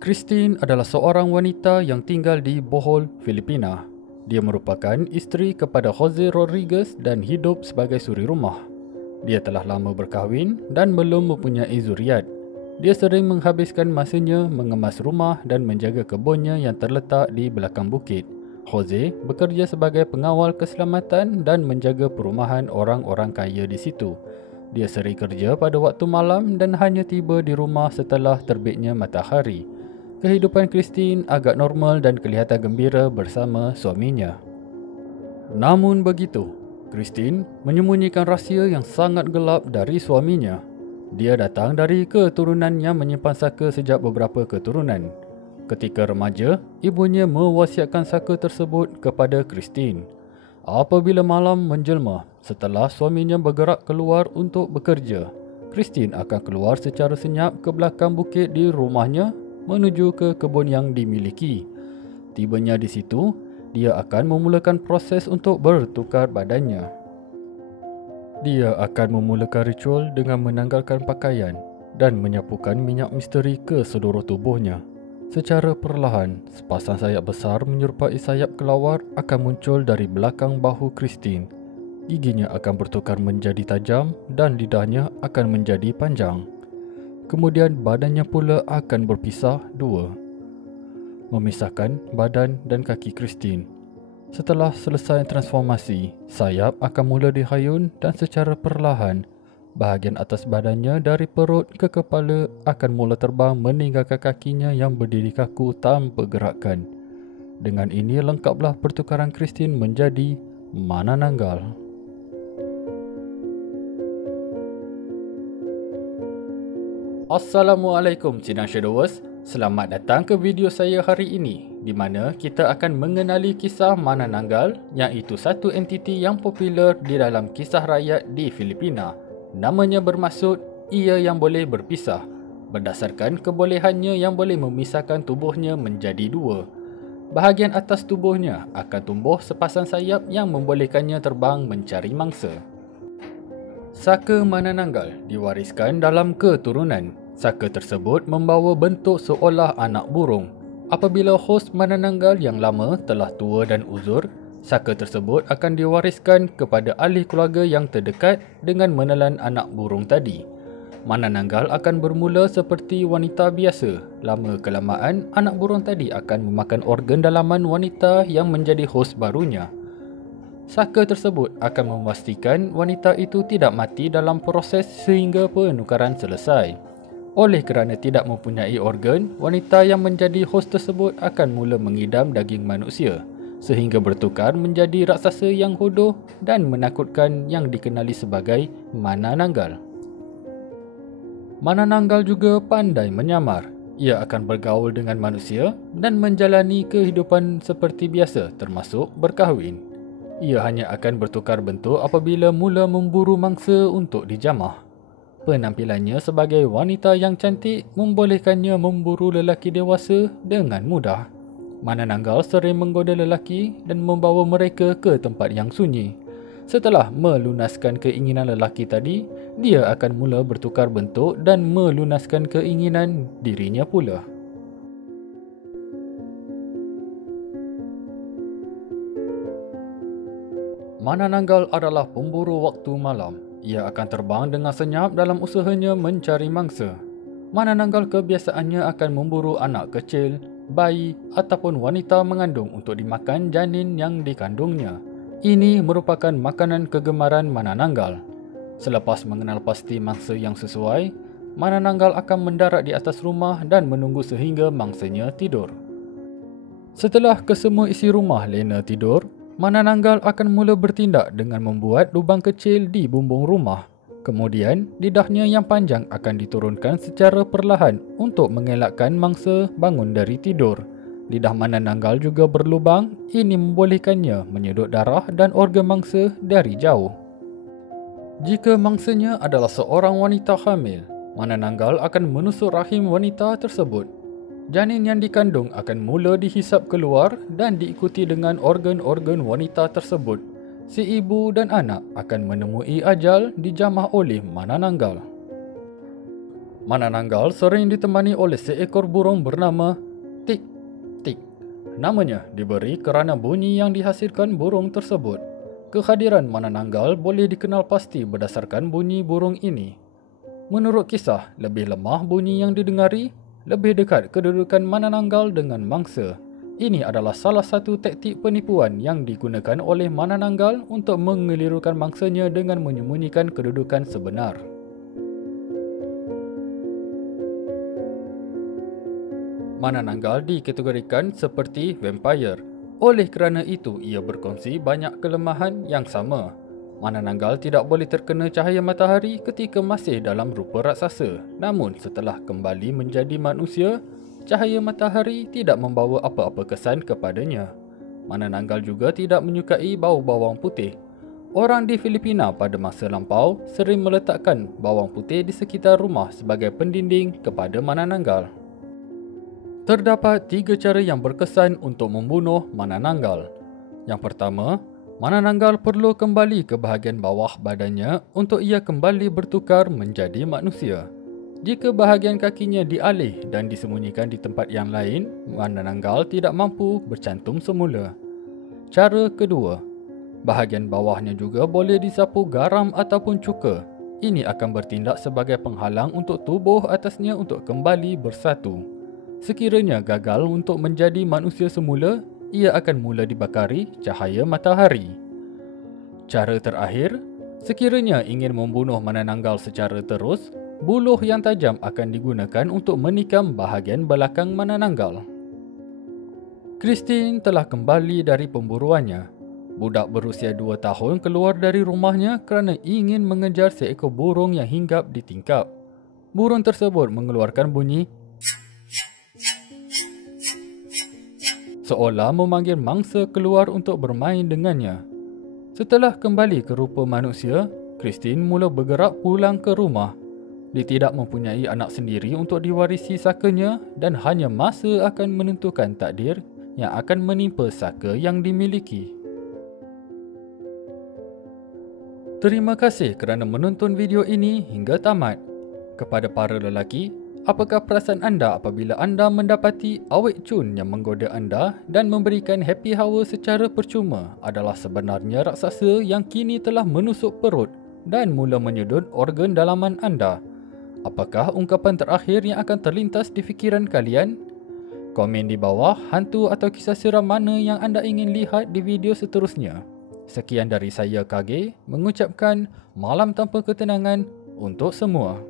Christine adalah seorang wanita yang tinggal di Bohol, Filipina. Dia merupakan isteri kepada Jose Rodriguez dan hidup sebagai suri rumah. Dia telah lama berkahwin dan belum mempunyai zuriat. Dia sering menghabiskan masanya mengemas rumah dan menjaga kebunnya yang terletak di belakang bukit. Jose bekerja sebagai pengawal keselamatan dan menjaga perumahan orang-orang kaya di situ. Dia sering kerja pada waktu malam dan hanya tiba di rumah setelah terbitnya matahari. Kehidupan Christine agak normal dan kelihatan gembira bersama suaminya. Namun begitu, Christine menyembunyikan rahsia yang sangat gelap dari suaminya. Dia datang dari keturunan yang menyimpan saka sejak beberapa keturunan. Ketika remaja, ibunya mewasiatkan saka tersebut kepada Christine. Apabila malam menjelma, setelah suaminya bergerak keluar untuk bekerja, Christine akan keluar secara senyap ke belakang bukit di rumahnya menuju ke kebun yang dimiliki. Tibanya di situ, dia akan memulakan proses untuk bertukar badannya. Dia akan memulakan ritual dengan menanggalkan pakaian dan menyapukan minyak misteri ke seluruh tubuhnya. Secara perlahan, sepasang sayap besar menyerupai sayap kelawar akan muncul dari belakang bahu Christine. Giginya akan bertukar menjadi tajam dan lidahnya akan menjadi panjang. Kemudian badannya pula akan berpisah dua, memisahkan badan dan kaki Christine. Setelah selesai transformasi, sayap akan mula dihayun dan secara perlahan, bahagian atas badannya dari perut ke kepala akan mula terbang meninggalkan kakinya yang berdiri kaku tanpa gerakan. Dengan ini lengkaplah pertukaran Christine menjadi Manananggal. Assalamualaikum Sidang Shadowers. Selamat datang ke video saya hari ini, di mana kita akan mengenali kisah Manananggal, iaitu satu entiti yang popular di dalam kisah rakyat di Filipina. Namanya bermaksud ia yang boleh berpisah, berdasarkan kebolehannya yang boleh memisahkan tubuhnya menjadi dua. Bahagian atas tubuhnya akan tumbuh sepasang sayap yang membolehkannya terbang mencari mangsa. Saka Manananggal diwariskan dalam keturunan. Saka tersebut membawa bentuk seolah anak burung. Apabila hos Manananggal yang lama telah tua dan uzur, saka tersebut akan diwariskan kepada ahli keluarga yang terdekat dengan menelan anak burung tadi. Manananggal akan bermula seperti wanita biasa. Lama-kelamaan, anak burung tadi akan memakan organ dalaman wanita yang menjadi hos barunya. Saka tersebut akan memastikan wanita itu tidak mati dalam proses sehingga penukaran selesai. Oleh kerana tidak mempunyai organ, wanita yang menjadi hos tersebut akan mula mengidam daging manusia, sehingga bertukar menjadi raksasa yang hodoh dan menakutkan yang dikenali sebagai Manananggal. Manananggal juga pandai menyamar. Ia akan bergaul dengan manusia dan menjalani kehidupan seperti biasa, termasuk berkahwin. Ia hanya akan bertukar bentuk apabila mula memburu mangsa untuk dijamah. Penampilannya sebagai wanita yang cantik membolehkannya memburu lelaki dewasa dengan mudah. Manananggal sering menggoda lelaki dan membawa mereka ke tempat yang sunyi. Setelah melunaskan keinginan lelaki tadi, dia akan mula bertukar bentuk dan melunaskan keinginan dirinya pula. Manananggal adalah pemburu waktu malam. Ia akan terbang dengan senyap dalam usahanya mencari mangsa. Manananggal kebiasaannya akan memburu anak kecil, bayi ataupun wanita mengandung untuk dimakan janin yang dikandungnya. Ini merupakan makanan kegemaran Manananggal. Selepas mengenal pasti mangsa yang sesuai, Manananggal akan mendarat di atas rumah dan menunggu sehingga mangsanya tidur. Setelah kesemua isi rumah lena tidur, Manananggal akan mula bertindak dengan membuat lubang kecil di bumbung rumah. Kemudian, lidahnya yang panjang akan diturunkan secara perlahan untuk mengelakkan mangsa bangun dari tidur. Lidah Manananggal juga berlubang, ini membolehkannya menyedot darah dan organ mangsa dari jauh. Jika mangsanya adalah seorang wanita hamil, Manananggal akan menusuk rahim wanita tersebut. Janin yang dikandung akan mula dihisap keluar dan diikuti dengan organ-organ wanita tersebut. Si ibu dan anak akan menemui ajal dijamah oleh Manananggal. Manananggal sering ditemani oleh seekor burung bernama Tik Tik. Namanya diberi kerana bunyi yang dihasilkan burung tersebut. Kehadiran Manananggal boleh dikenal pasti berdasarkan bunyi burung ini. Menurut kisah, lebih lemah bunyi yang didengari, lebih dekat kedudukan Manananggal dengan mangsa. Ini adalah salah satu taktik penipuan yang digunakan oleh Manananggal untuk mengelirukan mangsanya dengan menyembunyikan kedudukan sebenar. Manananggal dikategorikan seperti vampire. Oleh kerana itu, ia berkongsi banyak kelemahan yang sama. Manananggal tidak boleh terkena cahaya matahari ketika masih dalam rupa raksasa. Namun, setelah kembali menjadi manusia, cahaya matahari tidak membawa apa-apa kesan kepadanya. Manananggal juga tidak menyukai bau bawang putih. Orang di Filipina pada masa lampau sering meletakkan bawang putih di sekitar rumah sebagai pendinding kepada Manananggal. Terdapat 3 cara yang berkesan untuk membunuh Manananggal. Yang pertama, Manananggal perlu kembali ke bahagian bawah badannya untuk ia kembali bertukar menjadi manusia. Jika bahagian kakinya dialih dan disembunyikan di tempat yang lain, Manananggal tidak mampu bercantum semula. Cara kedua, bahagian bawahnya juga boleh disapu garam ataupun cuka. Ini akan bertindak sebagai penghalang untuk tubuh atasnya untuk kembali bersatu. Sekiranya gagal untuk menjadi manusia semula, ia akan mula dibakari cahaya matahari. Cara terakhir, sekiranya ingin membunuh Manananggal secara terus, buluh yang tajam akan digunakan untuk menikam bahagian belakang Manananggal. Christine telah kembali dari pemburuannya. Budak berusia 2 tahun keluar dari rumahnya kerana ingin mengejar seekor burung yang hinggap di tingkap. Burung tersebut mengeluarkan bunyi seolah memanggil mangsa keluar untuk bermain dengannya. Setelah kembali ke rupa manusia, Christine mula bergerak pulang ke rumah. Dia tidak mempunyai anak sendiri untuk diwarisi sakanya dan hanya masa akan menentukan takdir yang akan menimpa saka yang dimiliki. Terima kasih kerana menonton video ini hingga tamat. Kepada para lelaki, apakah perasaan anda apabila anda mendapati awek cun yang menggoda anda dan memberikan happy hour secara percuma adalah sebenarnya raksasa yang kini telah menusuk perut dan mula menyedut organ dalaman anda? Apakah ungkapan terakhir yang akan terlintas di fikiran kalian? Komen di bawah hantu atau kisah seram mana yang anda ingin lihat di video seterusnya. Sekian dari saya KG mengucapkan malam tanpa ketenangan untuk semua.